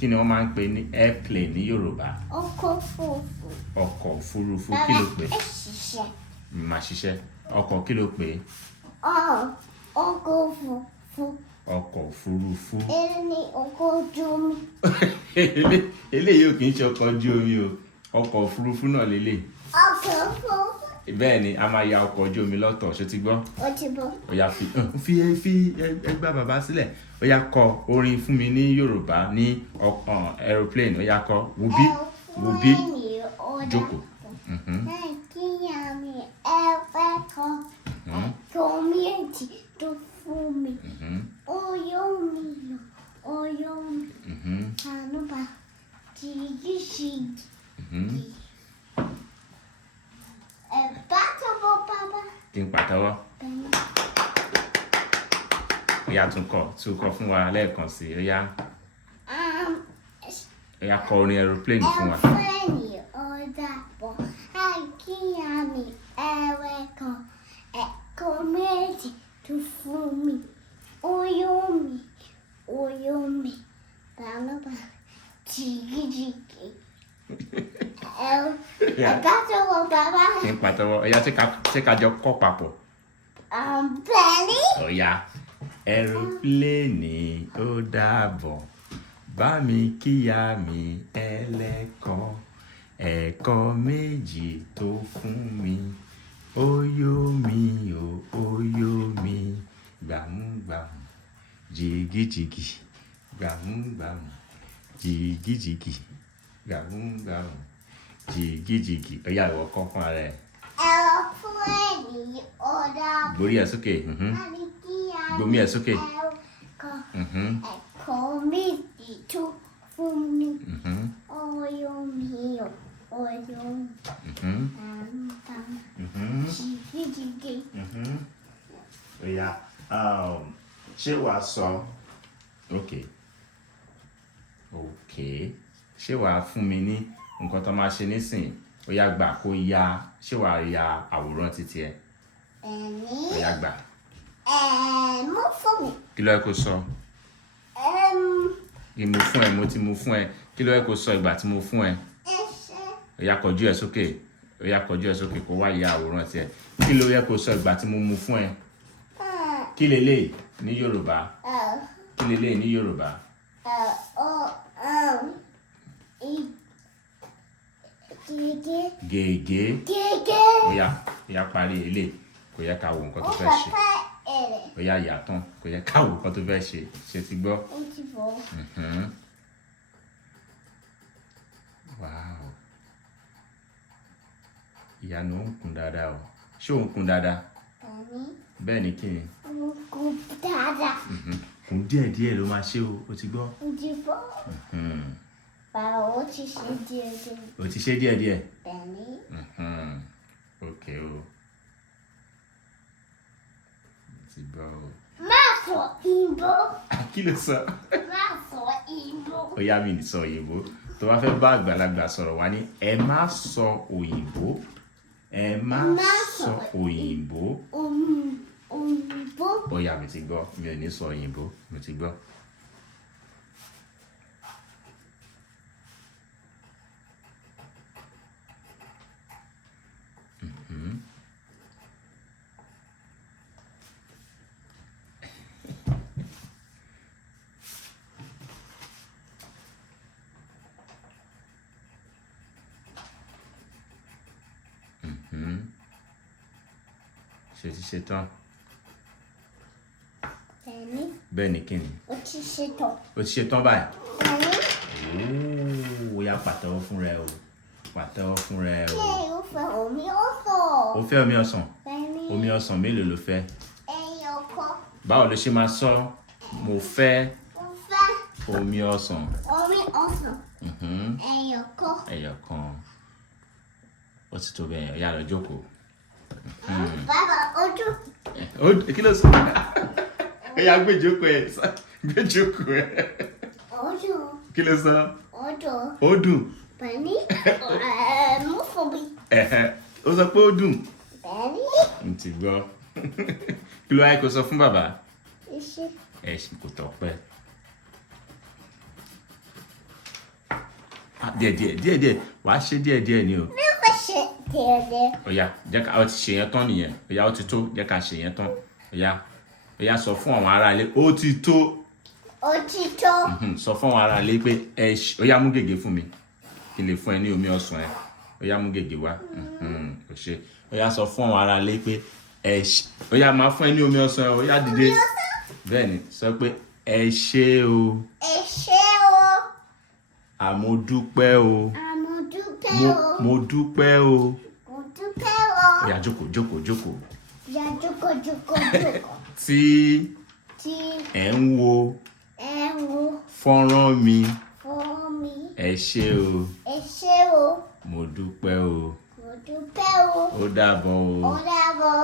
kí ni wọ́n máa ń pè ní airplane ní Yorùbá? Ọkọ̀ òfurufú. Ọkọ̀ òfurufú kí ló pè? Ṣiṣẹ́. Máa ṣiṣẹ́. Ọkọ̀ kí ló pè? Ọkọ̀ òfurufú. Ọkọ̀ òfurufú. Ní ọkọ̀ ojú omi. Eléyìí ò kì í ṣe ọkọ̀ ojú omi o. Ọkọ̀ òfurufú náà lélẹ̀. Ọkọ̀ òfurufú. Bẹ́ẹ̀ ni a máa ya ọkọ̀ ojú omi lọ́tọ̀, ṣé ti gbọ́? Ó ti bọ́. Ó yá fi ẹgbà bàbá sílẹ̀. Ó yá kọ orin fún mi ní Yorùbá ní aeroplane. Ó yá kọ wùbí jókòó. Kíyà mi ẹ̀fẹ́ kan ẹ̀kọ́ méjì tó fún mi. Oyó mi ànúbà jìgìjìgì. Pàtẹ́wọ́ bàbá. Kí n pàtẹ́wọ́. Ó yá tún kọ fún wa lẹ́ẹ̀kan sí i. Ó yá kọ orin aeroplane fún wa. Ẹ̀fẹ́ ni ó dàbọ̀. Kíyà mi ẹ̀wẹ̀ kan ẹ̀kọ́ méjì tó fún mi. Oyó mi ànúbà jìgìjìgì. Pàtẹ́wọ́ bàbá. Kí n pàtẹ́wọ́. Ó yá ṣé ká jọ kọ papọ̀. Bẹ́ẹ̀ni. Ó yá aeroplane ó dàbọ̀. Bá mi kíyà mi ẹlẹ́kọ̀ ẹ̀kọ́ méjì tó fún mi. Oyó mi gbàmúgbàmù jìgìjìgì gbàmúgbàmù jìgìjìgì gbàmúgbàmù jìgìjìgì. Ó yá ìwọ kọ fún ara ẹ. Aeroplane ó dàbọ̀. Gbórí ẹ sókè. Gbómi ẹ sókè. Ẹ̀kọ́ méjì tó fún mi. Oyó mi jìgìjìgì. Ó yá ṣé wàá sọ ṣé wàá fún mi ní nǹkan tó máa ṣe nísìn? Ó yá gbà kó ya. Ṣé wàá ya àwòrán títí ẹ? Ó yá gbà. Mú fún mi. Kí ló yẹ kó sọ? Mo fún ẹ, mo ti mú fún ẹ. Kí ló yẹ kó sọ ìgbà tí mo fún ẹ? Ó yá kọjú ẹ sókè. Ó yá kọjú ẹ sókè kó wá ya àwòrán tiẹ̀. Kí ló yẹ kó sọ ìgbà tí mo mú fún ẹ? Kí leléyìí ní Yorùbá? Kí leléyìí ní Yorùbá? Gègé. Ó yá parí eléyìí. Kò yẹ ká wo nǹkan tó fẹ́ ṣe. Ó yá yà tán. Kò yẹ ká wo nǹkan tó fẹ́ ṣe. Ṣé ti gbọ́? Wow. Ìyanu ń kun dáadáa o. Ṣé òun kun dáadáa? Bẹ́ẹ̀ ni kí ni? Kun dáadáa. Kun díẹ̀díẹ̀ ló máa ṣe o. O ti gbọ́? Ó ti bọ́. Bàbá ó ti ṣe díẹ̀díẹ̀. O ti ṣe díẹ̀díẹ̀? Bẹ́ẹ̀ni. Ok o. O ti gbọ́ o. Má sọ Ìgbò. Kí ló sọ? Má sọ Ìgbò. Ó yá mi ní sọ òyìnbó. Tó bá fẹ́ bá àgbàlagbà sọ̀rọ̀ wá ní ẹ má sọ òyìnbó. Ẹ má sọ òyìnbó. Òyìnbó. Ó yá mi ti gbọ́. Mi ò ní sọ òyìnbó. Mi ti gbọ́. Ṣé ti ṣe tán? Bẹ́ẹ̀ni. Bẹ́ẹ̀ ni kí ni? Ó ti ṣe tán. O ti ṣe tán báyìí? Bẹ́ẹ̀ni. Ó yá pàtẹ́wọ́ fún rẹ o. Pàtẹ́wọ́ fún rẹ o. Ṣé o fẹ́ omi ọsàn? O fẹ́ omi ọsàn? Bẹ́ẹ̀ni. Omi ọsàn mélòó lo fẹ́? Ẹyọ kan. Báwo ló ṣe máa sọ? Mo fẹ́ omi ọsàn. Omi ọsàn. Ẹyọ kan. Ẹyọ kan. Ó ti tó bẹ́ẹ̀. Ó yá lọ jókòó. Bàbá ojú. Kí ló sọ? Ó yá gbé jókòó ẹ. Gbé jókòó ẹ. Ojú. Kí ló sọ? Ojú. Ó dùn. Bẹ́ẹ̀ni. Mú fún mi. Ó sọ pé ó dùn. Bẹ́ẹ̀ni. N ti gbọ́. Kí ló wáyé kó sọ fún bàbá? Iṣẹ́. Ẹ̀sìn kò tọ́pẹ́. díẹ̀ wàá ṣe díẹ̀ ni o. Never ṣe díẹ̀. Ó yá jẹ́ ká ó ti ṣe yẹn tán nìyẹn. Ó yá ó ti tó jẹ́ ká ṣe yẹn tán. Ó yá sọ fún àwọn ará ilé ó ti tó. Ó ti tó. Sọ fún àwọn ará ilé pé ó yá mú gègé fún mi kí n lè fún ẹ ní omi ọsàn ẹ. Ó yá mú gègé wá. Ó ṣe. Ó yá sọ fún àwọn ará ilé pé ó yá máa fún ẹ ní omi ọsàn ẹ. Ó yá dìde. Bẹ́ẹ̀ni sọ pé ẹ ṣé o. Ẹ ṣé o. Àmọ̀dúpẹ́ o. Àmọ̀dúpẹ́ o. Mo dúpẹ́ o. Mo dúpẹ́ o. Ó yá jókòó. Yá jókòó. Tí ẹ̀ ń wo fọ́nrán mi. Ẹ ṣé o. Ẹ ṣé o. Mo dúpẹ́ o. Mo dúpẹ́ o. Ó dàbọ̀ o. Ó dàbọ̀.